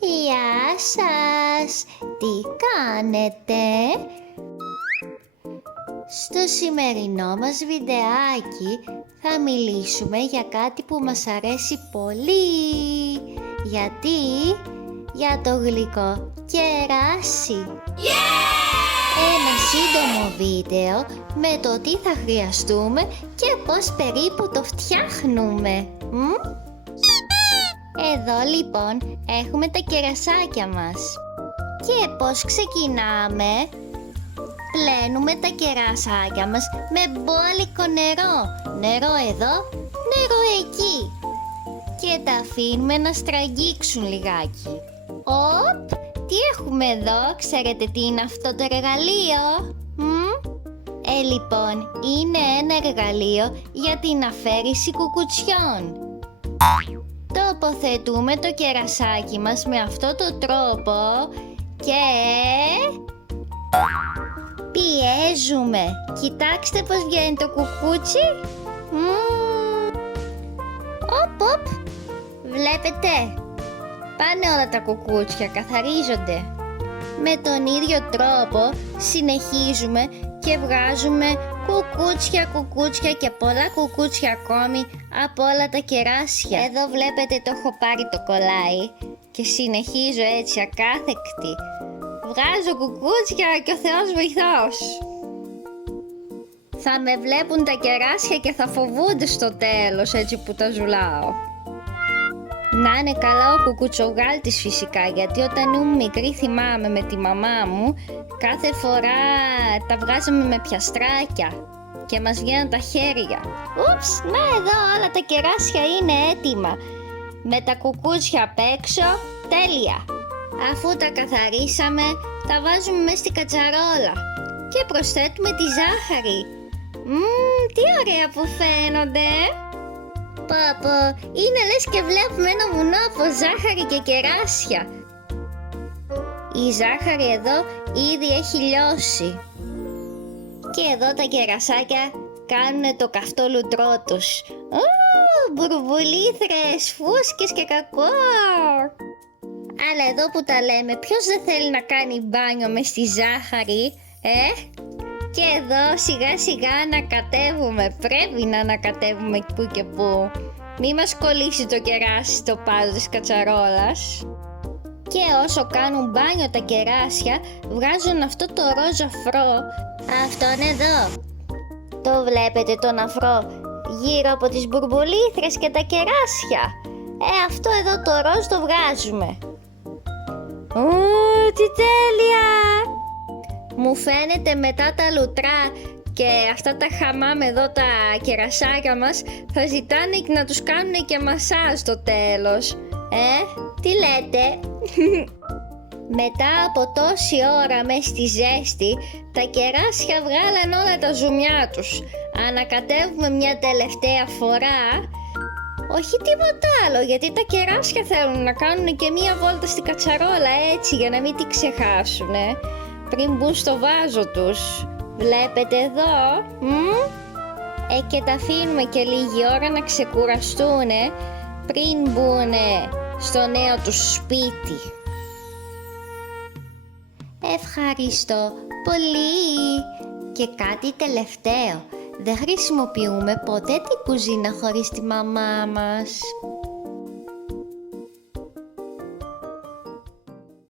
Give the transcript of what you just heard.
Γεια σας! Τι κάνετε? Στο σημερινό μας βιντεάκι θα μιλήσουμε για κάτι που μας αρέσει πολύ. Γιατί? Για το γλυκό κεράσι. Ένα σύντομο βίντεο με το τι θα χρειαστούμε και πώς περίπου το φτιάχνουμε. Εδώ λοιπόν έχουμε τα κερασάκια μας. Και πώς ξεκινάμε? Πλένουμε τα κερασάκια μας με μπόλικο νερό. Νερό εδώ, νερό εκεί. Και τα αφήνουμε να στραγγίξουν λιγάκι. Οπ! Τι έχουμε εδώ? Ξέρετε τι είναι αυτό το εργαλείο? Λοιπόν, είναι ένα εργαλείο για την αφαίρεση κουκουτσιών. Τοποθετούμε το κερασάκι μας με αυτό το τρόπο και πιέζουμε. Κοιτάξτε πως βγαίνει το κουκούτσι. Οπ. Βλέπετε? Πάνε όλα τα κουκούτσια, καθαρίζονται. Με τον ίδιο τρόπο συνεχίζουμε και βγάζουμε κουκούτσια και πολλά κουκούτσια ακόμη από όλα τα κεράσια. Εδώ βλέπετε το έχω πάρει το κολλάι και συνεχίζω έτσι ακάθεκτη. Βγάζω κουκούτσια και ο Θεός βοηθός. Θα με βλέπουν τα κεράσια και θα φοβούνται στο τέλος έτσι που τα ζουλάω. Να είναι καλά ο κουκουτσογάλτης φυσικά, γιατί όταν ήμουν μικρή θυμάμαι με τη μαμά μου κάθε φορά τα βγάζαμε με πιαστράκια και μας βγαίναν τα χέρια. Ούψ, να εδώ όλα τα κεράσια είναι έτοιμα. Με τα κουκούτσια απ' έξω, τέλεια. Αφού τα καθαρίσαμε, τα βάζουμε μέσα στην κατσαρόλα και προσθέτουμε τη ζάχαρη. Τι ωραία που φαίνονται. Παπα, είναι λες και βλέπουμε ένα βουνό από ζάχαρη και κεράσια. Η ζάχαρη εδώ ήδη έχει λιώσει. Και εδώ τα κερασάκια κάνουν το καυτό λουτρό τους. Μπουρμπουλήθρες, φούσκες και κακό. Αλλά εδώ που τα λέμε, ποιος δεν θέλει να κάνει μπάνιο μες στη ζάχαρη, Και εδώ σιγά σιγά ανακατεύουμε. Πρέπει να ανακατεύουμε που και που. Μη μας κολλήσει το κεράσι στο πάτο της κατσαρόλας. Και όσο κάνουν μπάνιο τα κεράσια, βγάζουν αυτό το ροζ αφρό. Αυτόν εδώ. Το βλέπετε τον αφρό γύρω από τις μπουρμπουλήθρες και τα κεράσια? Αυτό εδώ το ροζ το βγάζουμε. Τι τέλεια! Μου φαίνεται μετά τα λουτρά και αυτά τα χαμάμ εδώ τα κερασάκια μας θα ζητάνε να τους κάνουν και μασάζ στο τέλος. Τι λέτε? Μετά από τόση ώρα μες στη ζέστη, τα κεράσια βγάλαν όλα τα ζουμιά τους. Ανακατεύουμε μια τελευταία φορά. Όχι τίποτα άλλο, γιατί τα κεράσια θέλουν να κάνουν και μια βόλτα στην κατσαρόλα έτσι για να μην τη ξεχάσουνε πριν μπουν στο βάζο τους. Βλέπετε εδώ? Και τα αφήνουμε και λίγη ώρα να ξεκουραστούνε πριν μπουνε στο νέο τους σπίτι. Ευχαριστώ πολύ. Και κάτι τελευταίο. Δεν χρησιμοποιούμε ποτέ την κουζίνα χωρίς τη μαμά μας.